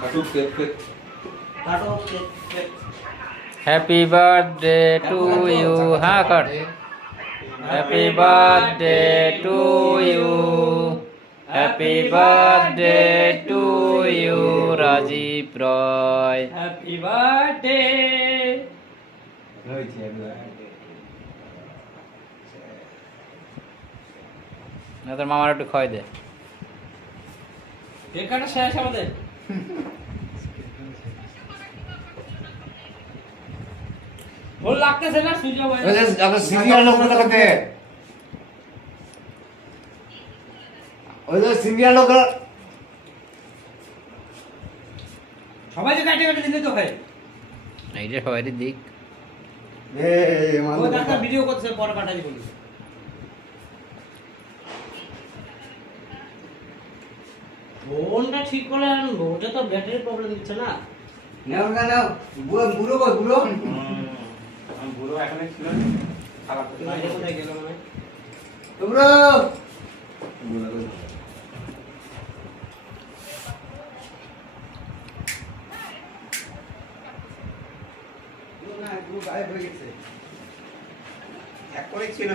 কাটু cake cake কাটো cake cake happy birthday to you, হ্যাঁ কাট। Happy birthday to you, happy birthday to you Rajib Roy. Happy birthday হয়েছে না তোর মামার একটু খাওয়াই দে। কেক কাটা শেষ আমাদের। ভুল লাগতেছে না সুজা ভাই? ওই সিরিয়াল লোক লাগাতে ওই যে সিরিয়াল লোক সবাই যে কাটে কাটে দিলে তো হয়। এইটা সবারই দিক। এ ও দাদা ভিডিও করছে পরে পাঠাই বলি। ফোনটা ঠিক করে আনবো, ওটা তো ব্যাটারি প্রবলেম দিচ্ছে না। নাও না নাও বুড়ো বুড়ো বুড়ো আমি বুড়ো এখানে ছিল খারাপ বাইরে কোথায় গেল মানে? বুড়ো না গুরু গায়েব হয়ে গেছে এক করে ছিল